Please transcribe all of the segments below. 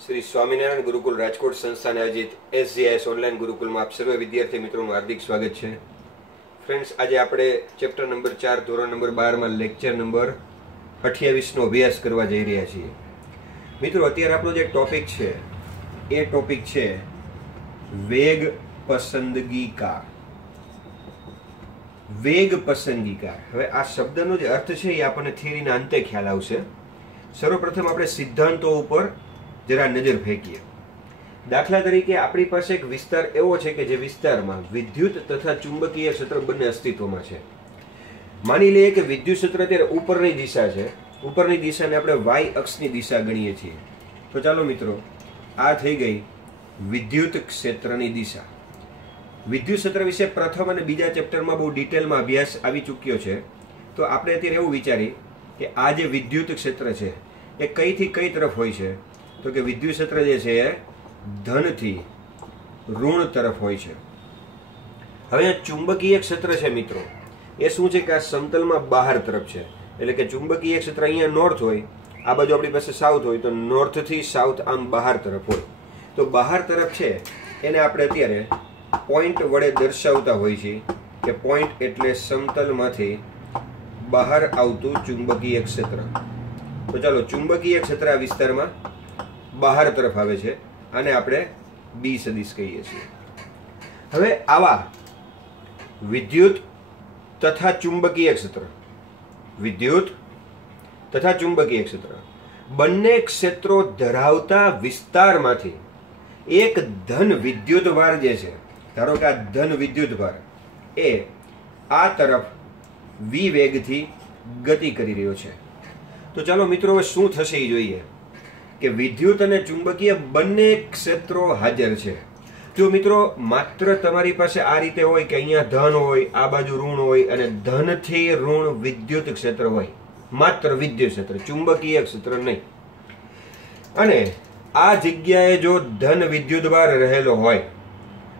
श्री स्वामीनारायण गुरुकुल राजकोट संस्थान आयोजित SGIS online Gurukul में आप सर्व विद्यार्थी मित्रों हार्दिक स्वागत है। फ्रेंड्स, आज आपणे चैप्टर नंबर 4 धोरण नंबर 12 में लेक्चर नंबर 28 नो अभ्यास करवा जई रह्या छीए। मित्रों, अत्यारे आपणो जे टॉपिक छे ए टॉपिक छे वेग पसंदगीकार। वेग पसंदगीकार। हवे आ शब्दनो जे अर्थ छे ए आपणे थિયરીના અંતે ખ્યાલ આવશે। सर्वप्रथम આપણે સિદ્ધાંતો ઉપર जरा नजर फेंकीए। दाखला तरीके अपनी पास एक विस्तार एवो छे के जे विस्तार में विद्युत तथा चुंबकीय क्षेत्र बने अस्तित्व में छे। मानी लीए के विद्युत क्षेत्र अत्यारे उपरनी दिशा छे, उपरनी दिशाने आपणे वाय अक्षनी दिशा गणीए छीए। तो चालो मित्रों, आ थई गई विद्युत क्षेत्रनी दिशा। विद्युत क्षेत्र विषे प्रथम अने बीजा चेप्टर में बहुत डिटेल में अभ्यास आवी चूक्यो छे। तो आपणे अत्यारे एवुं विचारीए के आ जे विद्युत क्षेत्र छे ए कई थी कई तरफ होय छे। तो कि विद्युत क्षेत्र जे छे धन थी ऋण तरफ होय छे। हवे चुंबकीय क्षेत्र छे मित्रों ए शुं छे के आ समतल में बहार तरफ छे। एटले के चुंबकीय क्षेत्र अहींया नॉर्थ होय, आ बाजु आपणी पासे साउथ होय, तो नॉर्थ थी साउथ आम बहार तरफ होय। तो बहार तरफ छे एने आपणे अत्यारे पॉइंट वडे दर्शावता होय छे के पॉइंट एटले समतलमांथी बहार आवतुं चुंबकीय क्षेत्र। तो चलो, चुंबकीय क्षेत्र आ विस्तारमां बहार तरफ आवे छे, आने आपणे बी सदिश कहीए छीए। हवे आवा विद्युत तथा चुंबकीय क्षेत्र, विद्युत तथा चुंबकीय क्षेत्र बंने क्षेत्रों धरावता विस्तारमांथी एक धन विद्युतभार जे छे, धारो के आ धन विद्युतभार ए आ तरफ वी वेगथी गति करी रह्यो छे। तो चलो मित्रों, हवे शुं थशे ए जोईए के विद्युत अने चुंबकीय बंने क्षेत्रों हाजर छे। जो मित्रों मात्र तमारी पासे आ रीते होय के अहींया धन होय, आ बाजु ऋण होय अने धन थी ऋण विद्युत क्षेत्र होय, मात्र विद्युत क्षेत्र, चुंबकीय क्षेत्र नहीं। अने आ जग्याए जो धन विद्युतभार रहेलो होय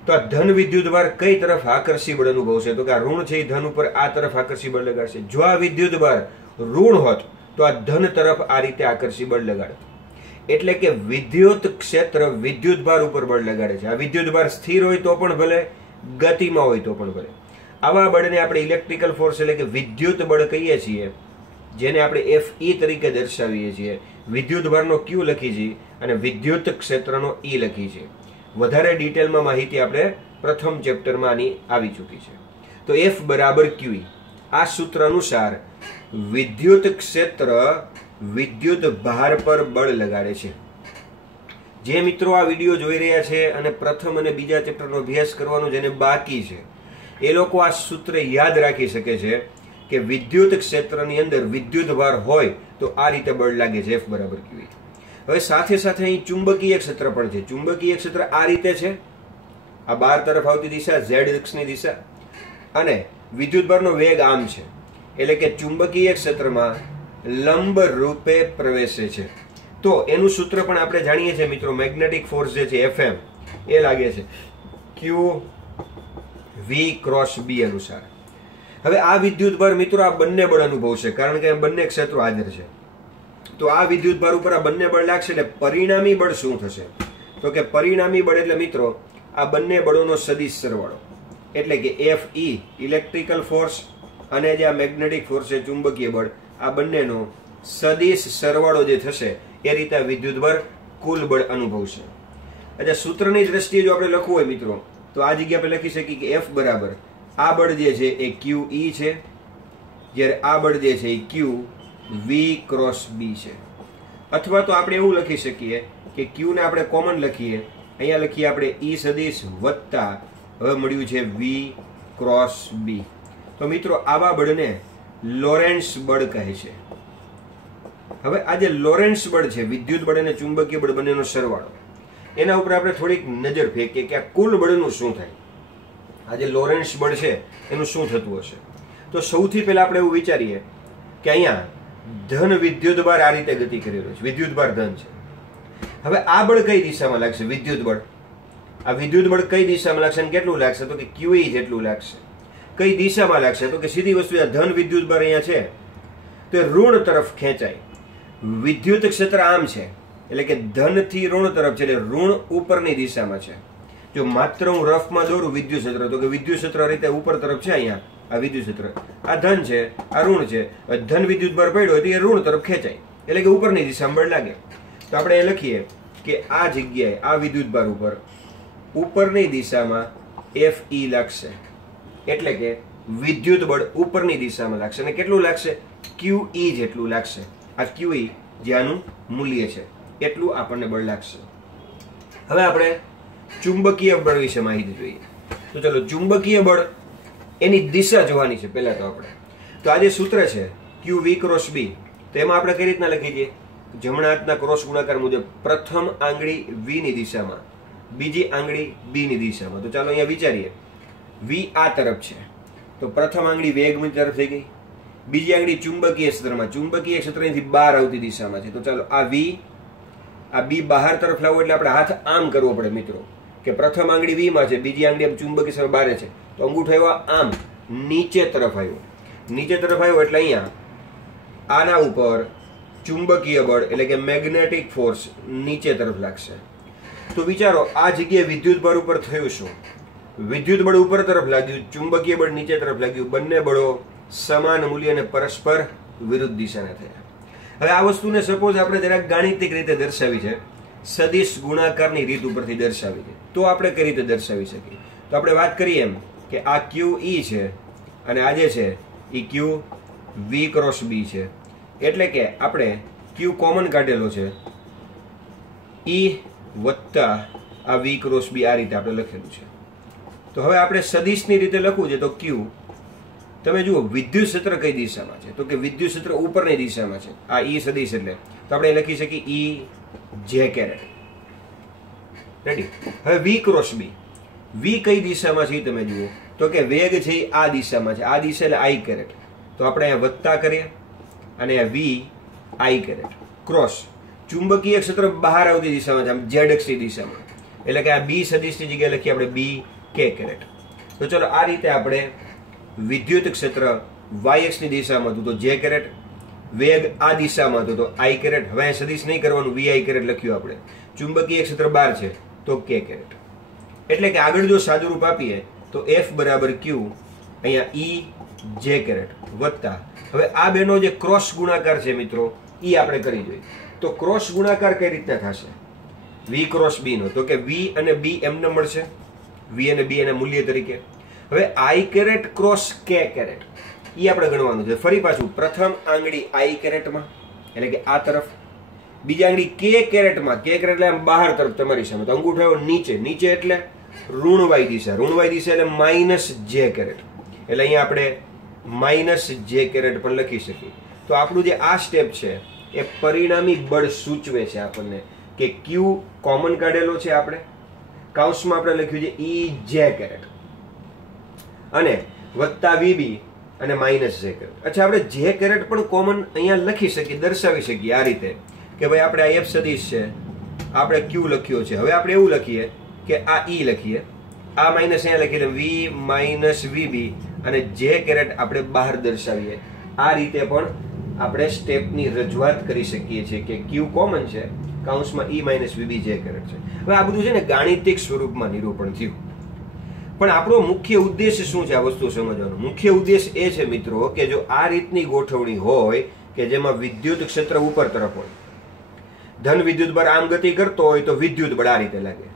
तो आ धन विद्युतभार कई तरफ आकर्षी बळ अनुभवशे। तो के आ ऋण छे धन उपर आ तरफ आकर्षी बळ लगाडशे। जो आ विद्युतभार ऋण होत तो आ धन तरफ आ रीते आकर्षी बळ लगाडत। એટલે કે વિદ્યુત ક્ષેત્ર વિદ્યુતભાર ઉપર બળ લગાડે છે। આ વિદ્યુતભાર સ્થિર હોય તો પણ ભલે, ગતિમાં હોય તો પણ ભલે। આવા બળને આપણે ઇલેક્ટ્રિકલ ફોર્સ એટલે કે વિદ્યુત બળ કહીએ છીએ, જેને આપણે Fe તરીકે દર્શાવીએ છીએ। વિદ્યુતભારનો Q લખી છે અને વિદ્યુત ક્ષેત્રનો E લખી છે। વધારે ડિટેલમાં માહિતી આપણે પ્રથમ ચેપ્ટરમાં આની આવી ચૂકી છે। તો F બરાબર QE આ સૂત્ર અનુસાર વિદ્યુત ક્ષેત્ર विद्युत भार पर बल लगाड़े छे। जे मित्रों आ विडियो जोई रह्या छे अने प्रथम अने बीजा चेप्टरनो अभ्यास करवानो जेने बाकी छे ए लोको आ सूत्र याद राखी शके छे के विद्युत क्षेत्रनी अंदर विद्युत भार होय तो आ रीते बळ लागे छे F बराबर QE। हवे साथे साथे અહીં चुंबकीय क्षेत्र पण छे। चुंबकीय क्षेत्र आ रीते छे, आ बार तरफ आवती दिशा Z अक्षनी दिशा अने विद्युत भारनो वेग आम छे, એટલે કે चुंबकीय क्षेत्रमां लंब रूपे प्रवेशे छे। तो एनु सूत्र पण आपणे जाणीए छे मित्रों, मैग्नेटिक फोर्स जे छे Fm ए लागे छे Q V क्रॉस B अनुसार। हवे आ विद्युत भार मित्रों आ बंने बळ अनुभवशे, कारण के बंने क्षेत्रों हाजर छे। तो आ विद्युत भार उपर आ बंने बळ लागशे એટલે परिणामी बळ शुं थशे? तो के परिणामी बळ એટલે मित्रों आ बंने बळोनो सदिश सरवाळो, એટલે કે Fe इलेक्ट्रिकल फोर्स અને જે આ મેગ્નેટિક ફોર્સ છે ચુંબકીય બળ, આ બંનેનો સદિશ સરવાળો જે થશે એ રીતે વિદ્યુતભાર કુલ બળ અનુભવશે। अच्छा, सूत्रनी दृष्टिए जो આપણે લખવું હોય મિત્રો તો આ જગ્યા પર લખી શકીએ કે F બરાબર આ બળ જે છે એ QE છે, જ્યારે આ બળ જે છે એ Q V ક્રોસ B છે। અથવા તો આપણે એવું લખી શકીએ કે Q ને આપણે કોમન લખીએ, અહીંયા લખીએ આપણે E સદિશ વત્તા હવે મળ્યું છે V ક્રોસ B। तो मित्रों आवा बळने लोरेंट्स बळ कहे छे। हवे आ जे लोरेंट्स बळ छे, विद्युत बळ अने चुंबकीय बळ बनेनो सरवाळो, एना उपर आपणे थोड़ीक नजर फेंकीए के आ कुल बळनुं शुं थाय। आ जे लोरेंट्स बळ छे एनुं शुं थतुं हशे? तो सौथी पहेला आपणे एवुं विचारीए के अहींया धन विद्युतभार आ रीते गति करी रह्यो छे, विद्युतभार धन छे। हवे आ बळ कई दिशामां लागशे? विद्युत बळ आ विद्युत बळ कई दिशामां लागशे अने કેટલું लागशे? तो के QE જેટલું लागशे। कई दिशा में लागशे? तो कि सीधी वस्तु धन विद्युत भार अहींया छे तो ऋण तरफ खेंचाय। विद्युत क्षेत्र आम छे એટલે કે ધન થી ઋણ તરફ છે, એટલે ઋણ ઉપરની દિશામાં છે. જો માત્ર હું રફમાં દોરું વિદ્યુત ક્ષેત્ર, તો કે વિદ્યુત ક્ષેત્ર રીતે ઉપર તરફ છે. અહીંયા આ વિદ્યુત ક્ષેત્ર, આ ધન છે, આ ઋણ છે. ધન વિદ્યુત બળ પડ્યો હોય તો એ ઋણ તરફ ખેંચાય, એટલે કે ઉપરની દિશામાં બળ લાગે. તો આપણે એ લખીએ કે આ જગ્યાએ આ વિદ્યુત ભાર ઉપર ઉપરની દિશામાં Fe લાગશે, એટલે કે વિદ્યુત બળ ઉપરની દિશામાં લાગશે. અને કેટલું લાગશે? QE જેટલું લાગશે. આ QE જે આનું મૂલ્ય છે એટલું આપણને બળ લાગશે. હવે આપણે ચુંબકીય બળ વિશે માહિતી જોઈએ. તો ચલો, ચુંબકીય બળ એની દિશા જોવાની છે પહેલા તો આપણે. તો આ જે સૂત્ર છે QV ક્રોસ B, તો એમાં આપણે કઈ રીતના લખી દઈએ? જમણા હાથના ક્રોસ ગુણાકાર મુજબ પ્રથમ આંગળી V ની દિશામાં, બીજી આંગળી B ની દિશામાં. તો ચાલો અહીંયા વિચારીએ. V આ તરફ છે, તો પ્રથમ આંગળી વેગની તરફ થઈ ગઈ. બીજી આંગળી ચુંબકીય ક્ષેત્રમાં, ચુંબકીય ક્ષેત્રથી બહાર આવતી દિશામાં છે. તો ચાલો આ V, આ B બહાર તરફ લાવો એટલે આપણે હાથ આમ કરવો પડે મિત્રો, કે પ્રથમ આંગળી V માં છે, બીજી આંગળી ચુંબકીય ક્ષેત્ર બહાર છે. તો અંગૂઠો આવ્યો આમ નીચે તરફ આવ્યો. નીચે તરફ આવ્યો એટલે અહીંયા આના ઉપર ચુંબકીય બળ એટલે કે મેગ્નેટિક ફોર્સ નીચે તરફ લાગશે. તો વિચારો, આ જગ્યાએ વિદ્યુત બળ ઉપર થયું શું? વિદ્યુત બળ ઉપર તરફ લાગ્યું, ચુંબકીય બળ નીચે તરફ લાગ્યું. બંને બળો સમાન મૂલ્ય અને પરસ્પર વિરુદ્ધ દિશાના થયા. હવે આ વસ્તુને સપોઝ આપણે જરાક ગાણિતિક રીતે દર્શાવી છે, સદિશ ગુણાકારની રીત ઉપરથી દર્શાવી છે, તો આપણે કઈ રીતે દર્શાવી શકીએ? તો આપણે વાત કરીએ એમ કે આ QE છે અને આ જે છે એ QV ક્રોસ B છે. એટલે કે આપણે Q કોમન કાઢેલો છે, E વત્તા આ V ક્રોસ B, આ રીતે આપણે લખેલું છે. તો હવે આપણે સદિશની રીતે લખવું છે. તો Q, તમે જુઓ વિદ્યુત ક્ષેત્ર કઈ દિશામાં છે? તો કે વિદ્યુત ક્ષેત્ર ઉપરની દિશામાં છે. આ E સદિશ એટલે તો આપણે લખી શકીએ EJ કેરેટ. રેડી? હવે V ક્રોસ B, V કઈ દિશામાં છે તમે જુઓ, તો કે વેગ છે આ દિશામાં છે. આ દિશા એટલે I કેરેટ. તો આપણે અહીંયા વત્તા કરીએ અને V I કેરેટ ક્રોસ ચુંબકીય ક્ષેત્ર બહાર આવતી દિશામાં છે, આમ Z અક્ષની દિશામાં, એટલે કે આ B સદિશની જગ્યાએ લખીએ આપણે BK કેરેટ. તો ચલો આ રીતે આપણે વિદ્યુત ક્ષેત્ર Y અક્ષની દિશામાં હતું તો J કેરેટ, વેગ આ દિશામાં હતો તો I કેરેટ. હવે સદિશ નહીં કરવાનું, VI કેરેટ લખ્યું આપણે. ચુંબકીય ક્ષેત્ર બહાર છે તો K કેરેટ. એટલે કે આગળ જો સાદુરૂપ આપીએ તો F બરાબર Q, અહીંયા EJ કેરેટ વત્તા, હવે આ બેનો જે ક્રોસ ગુણાકાર છે મિત્રો એ આપણે કરી જોઈએ. તો ક્રોસ ગુણાકાર કઈ રીતના થશે? V ક્રોસ B નો, તો કે V અને B એમને મળશે, V અને B એના મૂલ્ય તરીકે. હવે I carat cross K carat એ આપણે ગણવાનું છે. ફરી પાછું, પ્રથમ આંગળી I કેરેટમાં એટલે કે આ તરફ, બીજી આંગળી K કેરેટમાં, K કેરેટ એટલે બહાર તરફ તમારી સામે. તો અંગૂઠો આવ્યો નીચે, નીચે એટલે ઋણવાય દિશા, ઋણવાય દિશા એટલે -J કેરેટ, એટલે અહીંયા આપણે -J કેરેટ પણ લખી શકીએ. તો આપણું જે આ સ્ટેપ છે એ પરિણામી બળ સૂચવે છે આપણને કે Q કોમન કાઢેલો છે આપણે, કૌંસમાં આપણે લખ્યું છે EJ કેરેટ અને વત્તા VB અને -J કેરેટ. અચ્છા, આપણે J કેરેટ પણ કોમન અહીંયા લખી શકીએ, દર્શાવી શકીએ આ રીતે કે ભાઈ આપણે આ F સદિશ છે, આપણે Q લખ્યો છે. હવે આપણે એવું લખીએ કે આ E લખીએ, આ માઇનસ અહીંયા લખીએ V VB અને J કેરેટ આપણે બહાર દર્શાવીએ. આ રીતે પણ આપણે સ્ટેપની રજૂઆત કરી શકીએ છીએ કે Q કોમન છે, કૌંસમાં E VB J કેરેટ છે. હવે આ બધું છે ને ગાણિતિક સ્વરૂપમાં નિરૂપણ થયું, પણ આપણો મુખ્ય ઉદ્દેશ શું છે આ વસ્તુ સમજવાનો? મુખ્ય ઉદ્દેશ એ છે મિત્રો કે જો આ રીતની ગોઠવણી હોય કે જેમાં વિદ્યુત ક્ષેત્ર ઉપર તરફ હોય, ધન વિદ્યુત બળ આમ ગતિ કરતો હોય તો વિદ્યુત બળ આ રીતે લાગે.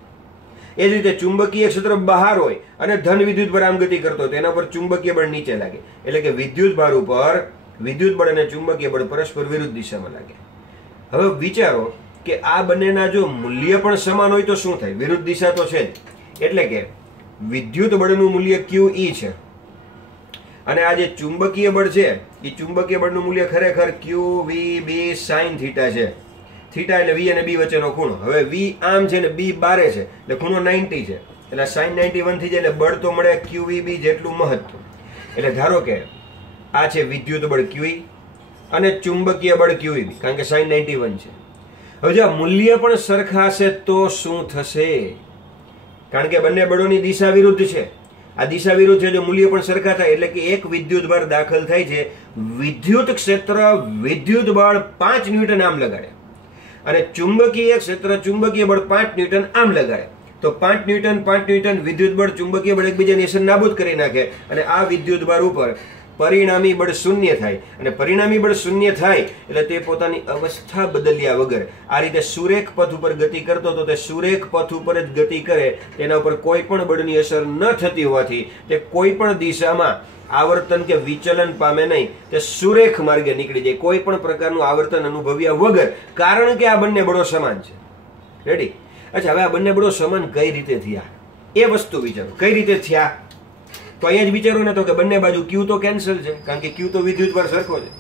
એ જ રીતે ચુંબકીય ક્ષેત્ર બહાર હોય અને ધન વિદ્યુત બળ આમ ગતિ કરતો હોય તો એના પર ચુંબકીય બળ નીચે લાગે. એટલે કે વિદ્યુત ભાર ઉપર વિદ્યુત બળ અને ચુંબકીય બળ પરસ્પર વિરુદ્ધ દિશામાં લાગે. હવે વિચારો કે આ બંનેના જો મૂલ્ય પણ સમાન હોય તો શું થાય? વિરુદ્ધ દિશા તો છે જ. એટલે કે વિદ્યુત બળનું મૂલ્ય QE છે અને આ જે ચુંબકીય બળ છે એ ચુંબકીય બળનું મૂલ્ય ખરેખર QVB sin θ છે. થીટા એટલે V અને B વચ્ચેનો ખૂણો. હવે V આમ છે ને B બારે છે એટલે ખૂણો 90 છે, એટલે sin 91 થઈ જાય એટલે બળ તો મળે QVB જેટલું મહત્વ. એટલે ધારો કે આ છે વિદ્યુત બળ QE અને ચુંબકીય બળ QEB, કારણ કે sin 91 છે. હવે જો મૂલ્ય પણ સરખા હશે તો શું થશે? કારણ કે બંને બળોની દિશા વિરુદ્ધ છે. આ દિશા વિરુદ્ધ છે, જો મૂલ્ય પણ સરખા થાય એટલે કે એક વિદ્યુત ભાર દાખલ થાય છે, વિદ્યુત ક્ષેત્ર વિદ્યુત બળ 5 ન્યૂટન આમ લગાડે અને ચુંબકીય ક્ષેત્ર ચુંબકીય બળ 5 ન્યૂટન આમ લગાડે તો 5 ન્યૂટન વિદ્યુત બળ ચુંબકીય બળ એકબીજાની અસર નાબૂદ કરી નાખે અને આ વિદ્યુત ભાર ઉપર પરિણામી બળ શૂન્ય થાય અને પરિણામી બળ શૂન્ય થાય એટલે તે પોતાની અવસ્થા બદલ્યા વગર આ રીતે સુરેખ પથ ઉપર ગતિ કરતો તો તે સુરેખ પથ ઉપર જ ગતિ કરે, તેના ઉપર કોઈ પણ બળની અસર ન થતી હોવાથી તે કોઈ પણ દિશામાં આવર્તન કે વિચલન પામે નહીં, તે સુરેખ માર્ગે નીકળી જાય કોઈ પણ પ્રકારનું આવર્તન અનુભવ્યા વગર, કારણ કે આ બંને બળો સમાન છે. રેડી? અચ્છા, હવે આ બંને બળો સમાન કઈ રીતે થયા એ વસ્તુ વિચારો. કઈ રીતે થયા તો અહીંયા જ વિચારો ને તો કે બંને બાજુ ક્યુ તો કેન્સલ છે, કારણ કે ક્યુ તો વિદ્યુત ભાર સરખો છે.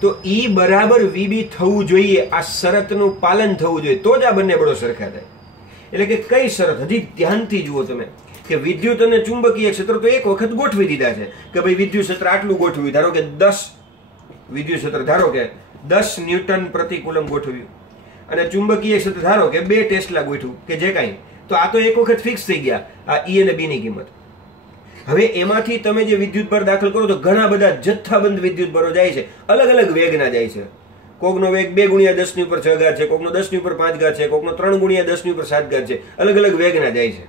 તો E બરાબર VB થવું જોઈએ, આ શરતનું પાલન થવું જોઈએ, તો જ આ બંને બળો સરખા થાય. એટલે કે કઈ શરત? હજી ધ્યાનથી જુઓ તમે કે વિદ્યુત અને ચુંબકીય ક્ષેત્ર તો એક વખત ગોઠવી દીધા છે કે ભાઈ વિદ્યુત ક્ષેત્ર આટલું ગોઠવ્યું, ધારો કે 10 વિદ્યુત ક્ષેત્ર ધારો કે 10 ન્યૂટન પ્રતિ કુલમ ગોઠવ્યું અને ચુંબકીય ક્ષેત્ર ધારો કે 2 ટેસ્લા ગોઠવ્યું કે જે કાંઈ, તો આ તો એક વખત ફિક્સ થઈ ગયા આ E અને B ની કિંમત. હવે એમાંથી તમે જે વિદ્યુત ભાર દાખલ કરો તો ઘણા બધા જથ્થાબંધ વિદ્યુત ભારો જાય છે, અલગ અલગ વેગના જાય છે. કોકનો વેગ 2 ગુણ્યા 10 ની ઉપર 6 ઘાત છે, કોકનો 10 ની ઉપર 5 ઘાત છે, કોકનો 3 ગુણ્યા 10 ની ઉપર 7 ઘાત છે, અલગ અલગ વેગના જાય છે.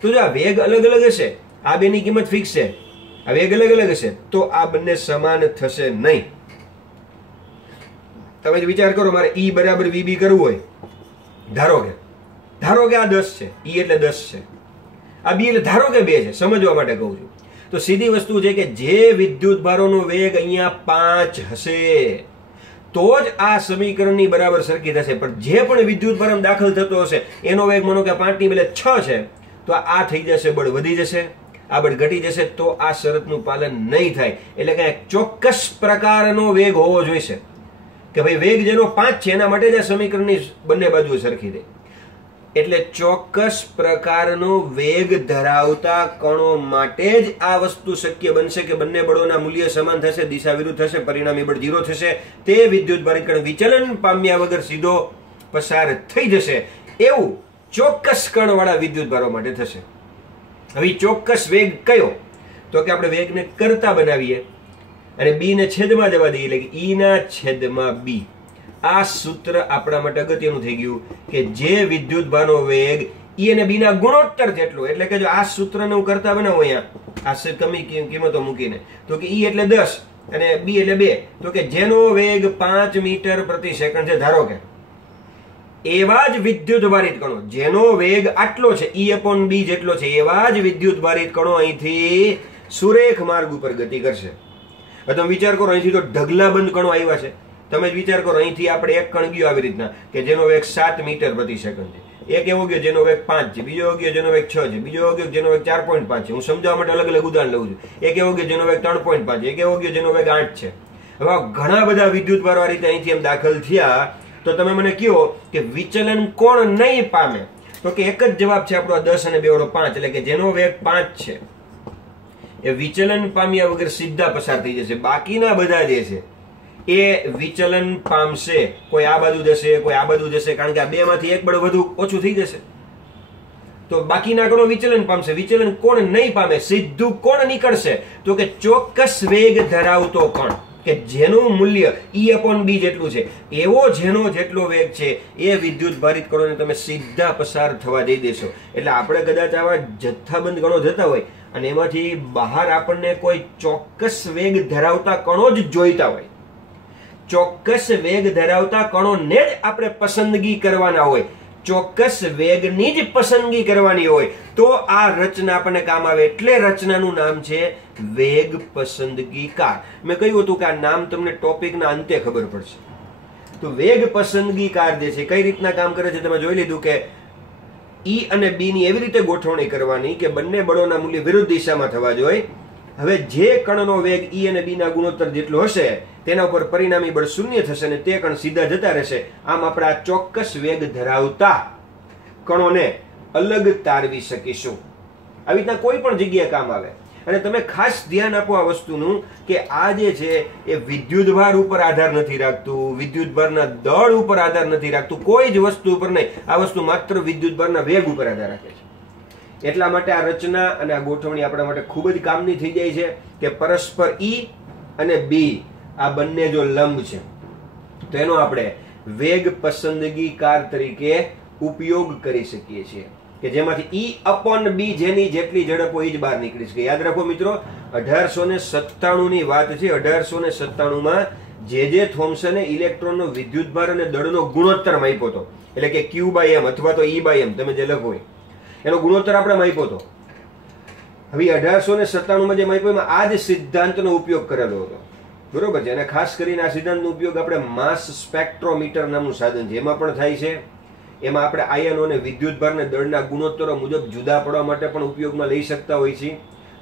તો જો આ વેગ અલગ અલગ હશે, આ બેની કિંમત ફિક્સ છે, આ વેગ અલગ અલગ હશે, તો આ બંને સમાન થશે નહીં. તમે વિચાર કરો, મારે E બરાબર VB કરવું હોય, ધારો કે આ 10 છે, E એટલે 10 છે, આ B એટલે ધારો કે 2 છે, સમજવા માટે કહું છું. તો સીધી વસ્તુ છે કે જે વિદ્યુત ભારોનો વેગ અહીંયા 5 હશે તો જ આ સમીકરણની બરાબર સરખી થશે. પણ જે પણ વિદ્યુત ભાર દાખલ થતો હશે એનો વેગ માનો કે 5 ની બદલે 6 છે, તો આ થઈ જશે, બળ વધી જશે, આ બળ ઘટી જશે, તો આ શરતનું પાલન નહીં થાય. એટલે કે ચોક્કસ પ્રકારનો વેગ હોવો જોઈશે કે ભાઈ વેગ જેનો 5 છે એના માટે જ આ સમીકરણની બંને બાજુ સરખી થાય. એટલે ચોક્કસ પ્રકારનો વેગ ધરાવતા કણો માટે જ આ વસ્તુ શક્ય બનશે કે બંને બળોના મૂલ્ય સમાન થશે, દિશા વિરુદ્ધ થશે, પરિણામી બળ 0 થશે, તે વિદ્યુત ભારિત કણ વિચલન પામ્યા વગર સીધો પસાર થઈ જશે. એવું ચોક્કસ કણવાળા વિદ્યુત ભારો માટે થશે. હવે ચોક્કસ વેગ કયો? તો કે આપણે વેગને કરતા બનાવીએ અને B ને છેદમાં જવા દઈએ, એટલે કે E ના છેદમાં B. આ સૂત્ર આપણા માટે અગત્યનું થઈ ગયું કે જે વિદ્યુત ભારનો વેગ E અને B ના ગુણોત્તર જેટલો, એટલે કે જો આ સૂત્રને હું કરતા બનાવું અહીંયા આ કમી કિંમતો મૂકીને, તો કે E એટલે 10 અને B એટલે 2, તો કે જેનો વેગ 5 મીટર પ્રતિ સેકન્ડ છે, ધારો કે એવા જ વિદ્યુત ભારિત કણો જેનો વેગ આટલો છે, E/B જેટલો છે, એવા જ વિદ્યુત ભારિત કણો અહીંથી સુરેખ માર્ગ ઉપર ગતિ કરશે. હવે તમે વિચાર કરો, અહીંથી તો ઢગલાબંધ કણો આવ્યા છે. તમે જ વિચાર કરો, અહીંથી આપણે એક કણ ગયો આવી રીતના કે જેનો વેગ 7 મીટર પ્રતિ સેકન્ડ છે, એક એવો ગયો જેનો વેગ 5 છે, બીજો ગયો જેનો વેગ 6 છે, બીજો ગયો જેનો વેગ 4.5 છે. હું સમજાવવા માટે અલગ અલગ ઉદાહરણ લઉં છું. એક એવો ગયો જેનો વેગ 3.5 છે, એક એવો ગયો જેનો વેગ 8 છે. હવે ઘણા બધા વિદ્યુત ભારો આ રીતે અહીંથી એમ દાખલ થયા, તો તમે મને કહો કે વિચલન કોણ નહીં પામે? તો કે એક જ જવાબ છે આપણો, 10 અને 2 વડે 5, એટલે કે જેનો વેગ 5 છે એ વિચલન પામ્યા વગર સીધા પસાર થઈ જશે. બાકીના બધા જે છે એ વિચલન પામશે, કોઈ આ બાજુ જશે, કોઈ આ બાજુ જશે, કારણ કે આ બે માંથી એક બળ વધુ ઓછું થઈ જશે. તો બાકીના કણો વિચલન પામશે. વિચલન કોણ નહીં પામે? સીધું કોણ નીકળશે? તો કે ચોક્કસ વેગ ધરાવતો કણ કે જેનું મૂલ્ય E/B જેટલું છે, એવો જેનો જેટલો વેગ છે એ વિદ્યુત ભારિત કણોને તમે સીધા પસાર થવા દઈ દેશો. એટલે આપણે કદાચ આવા જથ્થાબંધ કણો જતા હોય અને એમાંથી બહાર આપણને કોઈ ચોક્કસ વેગ ધરાવતા કણો જ જોઈતા હોય, ચોક્કસ વેગ ધરાવતા કણોને જ આપણે પસંદગી કરવાના હોય, ચોક્કસ વેગની જ પસંદગી કરવાની હોય, તો આ રચના આપણને કામ આવે. એટલે રચનાનું નામ છે વેગ પસંદગીકાર. મેં કહ્યું હતું કે આ નામ તમને ટોપિકના અંતે ખબર પડશે. તો વેગ પસંદગીકાર જે છે કઈ રીતના કામ કરે છે તમે જોઈ લીધું કે E અને B ની એવી રીતે ગોઠવણી કરવાની કે બંને બળોના મૂલ્ય વિરુદ્ધ દિશામાં થવા જોઈએ. હવે જે કણનો વેગ E અને B ના ગુણોત્તર જેટલો હશે તેના ઉપર પરિણામી બળ શૂન્ય થશે અને તે કણ સીધા જતા રહેશે. આમ આપણે આ ચોક્કસ વેગ ધરાવતા કણોને અલગ તારવી શકીશું. આવી રીતના કોઈ પણ જગ્યાએ કામ આવે. અને તમે ખાસ ધ્યાન આપો આ વસ્તુનું કે આ જે છે એ વિદ્યુત ભાર ઉપર આધાર નથી રાખતું, વિદ્યુત ભારના દળ ઉપર આધાર નથી રાખતું, કોઈ જ વસ્તુ ઉપર નહીં. આ વસ્તુ માત્ર વિદ્યુત ભારના વેગ ઉપર આધાર રાખે છે. એટલા માટે આ રચના અને આ ગોઠવણી આપણા માટે ખૂબ જ કામની થઈ જાય છે કે પરસ્પર E અને B આ બંને જો લંબ છે તો એનો આપણે વેગ પસંદગીકાર તરીકે ઉપયોગ કરી શકીએ છીએ કે જેમાંથી E/B જેની જેટલી ઝડપ હોય એ જ બહાર નીકળી શકે. યાદ રાખો મિત્રો, 1897 ની વાત છે. 1897 માં જે થોમ્સને ઇલેક્ટ્રોનનો વિદ્યુતભાર અને દળનો ગુણોત્તર માપ્યો હતો. એટલે કે Q/m અથવા તો E/m તમે જે લખો એનો ગુણોત્તર આપણે માપ્યો હતો. હવે 1897 માં જે માપ્યો એમાં આ જ સિદ્ધાંતનો ઉપયોગ કરેલો હતો. બરોબર છે. અને ખાસ કરીને આ સિદ્ધાંતનો ઉપયોગ આપણે માસ સ્પેક્ટ્રોમીટર નામનું સાધન છે એમાં પણ થાય છે. એમાં આપણે આયનો અને વિદ્યુતભાર અને દળના ગુણોત્તરો મુજબ જુદા પડવા માટે પણ ઉપયોગમાં લઈ શકતા હોય છે.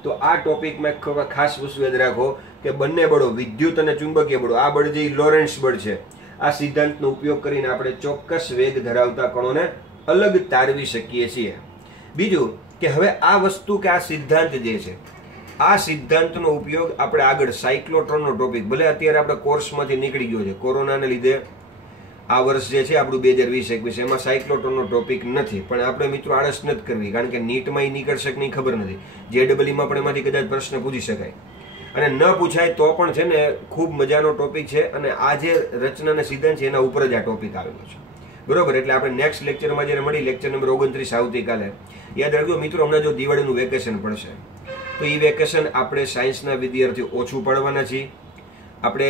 તો આ ટોપિકમાં ખાસ વસ્તુ યાદ રાખો કે બંને બળો, વિદ્યુત અને ચુંબકીય બળો, આ બળ જે લોરેન્સ બળ છે, આ સિદ્ધાંતનો ઉપયોગ કરીને આપણે ચોક્કસ વેગ ધરાવતા કણોને અલગ તારવી શકીએ છીએ. બીજું કે હવે આ વસ્તુ કે આ સિદ્ધાંત જે છે, આ સિદ્ધાંતનો ઉપયોગ આપણે આગળ સાયક્લોટ્રોનનો ટોપિક, ભલે અત્યારે આપણે કોર્સમાંથી નીકળી ગયો છે કોરોનાને લીધે, આ વર્ષ જે છે આપણું 2020-21 એમાં સાયક્લોટ્રોનનો ટોપિક નથી, પણ આપણે મિત્રો આળસ નથી કરવી, કારણ કે નીટમાં નીકળશે કે નહીં ખબર નથી. JEE-માં પણ એમાંથી કદાચ પ્રશ્ન પૂછી શકાય, અને ન પૂછાય તો પણ છે ને ખૂબ મજાનો ટોપિક છે. અને આ જે રચનાના સિદ્ધાંત છે એના ઉપર જ આ ટોપિક આવેલો છે. બરોબર. એટલે આપણે નેક્સ્ટ લેક્ચરમાં જ્યારે મળી, લેક્ચર નંબર 29 આવતીકાલે. યાદ રાખજો મિત્રો, હમણાં જો દિવાળીનું વેકેશન પડશે તો એ વેકેશન આપણે સાયન્સના વિદ્યાર્થીઓ ઓછું પાડવાના છીએ. આપણે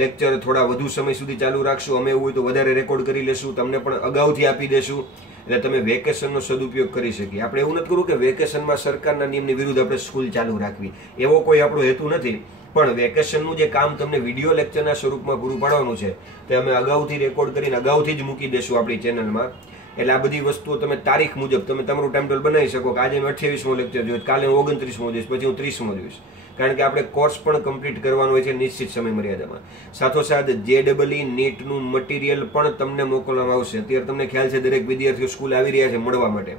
લેક્ચર થોડા વધુ સમય સુધી ચાલુ રાખશું. અમે એવું હોય તો વધારે રેકોર્ડ કરી લેશું, તમને પણ અગાઉથી આપી દેશું, એટલે તમે વેકેશનનો સદુપયોગ કરી શકીએ. આપણે એવું નથી કરવું કે વેકેશનમાં સરકારના નિયમની વિરુદ્ધ આપણે સ્કૂલ ચાલુ રાખવી, એવો કોઈ આપણો હેતુ નથી. પણ વેકેશનનું જે કામ તમને વિડીયો લેક્ચરના સ્વરૂપમાં પૂરું પાડવાનું છે તે અમે અગાઉથી રેકોર્ડ કરીને અગાઉથી જ મૂકી દેશું આપણી ચેનલમાં. એટલે આ બધી વસ્તુઓ તમે તારીખ મુજબ તમે તમારું ટાઈમ ટેબલ બનાવી શકો કે આજે મેં 28મો લેક્ચર જોઈશ, કાલે હું 29મો જોઈશ, પછી હું 30મો જોઈશ. કારણ કે આપણે કોર્સ પણ કમ્પ્લીટ કરવાનો હોય છે નિશ્ચિત સમય મર્યાદામાં. સાથોસાથ JEE નીટનું મટીરિયલ પણ તમને મોકલવામાં આવશે. અત્યારે તમને ખ્યાલ છે દરેક વિદ્યાર્થીઓ સ્કૂલ આવી રહ્યા છે મળવા માટે,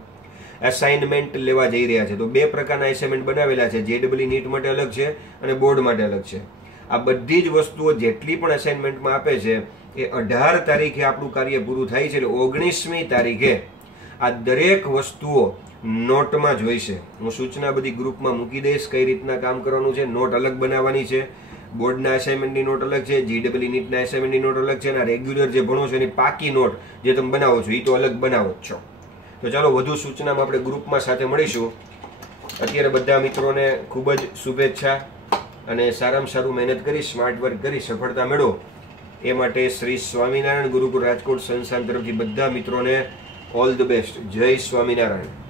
અસાઇનમેન્ટ લેવા જઈ રહ્યા છે. તો 2 પ્રકારના અસાઇનમેન્ટ બનાવેલા છે, JEE નીટ માટે અલગ છે અને બોર્ડ માટે અલગ છે. આ બધી જ વસ્તુઓ જેટલી પણ અસાઇનમેન્ટમાં આપે છે એ 18 તારીખે આપણું કાર્ય પૂરું થાય છે. એટલે 19મી તારીખે આ દરેક વસ્તુઓ નોટમાં જોઈશે. હું સૂચના બધી ગ્રુપમાં મૂકી દઈશ કઈ રીતના કામ કરવાનું છે. નોટ અલગ બનાવવાની છે, બોર્ડના અસાઇનમેન્ટની નોટ અલગ છે, JEE નીટના અસાઇનમેન્ટની નોટ અલગ છે, અને રેગ્યુલર જે ભણો છો એની પાકી નોટ જે તમે બનાવો છો એ તો અલગ બનાવો જ છો. તો ચાલો વધુ સૂચનામાં આપણે ગ્રુપમાં સાથે મળીશું. અત્યારે બધા મિત્રોને ખૂબ જ શુભેચ્છા અને સારામાં સારું મહેનત કરી સ્માર્ટ વર્ક કરી સફળતા મેળવો એ માટે શ્રી સ્વામિનારાયણ ગુરુકુળ રાજકોટ સંસ્થાન તરફથી બધા મિત્રોને ઓલ ધ બેસ્ટ. જય સ્વામિનારાયણ.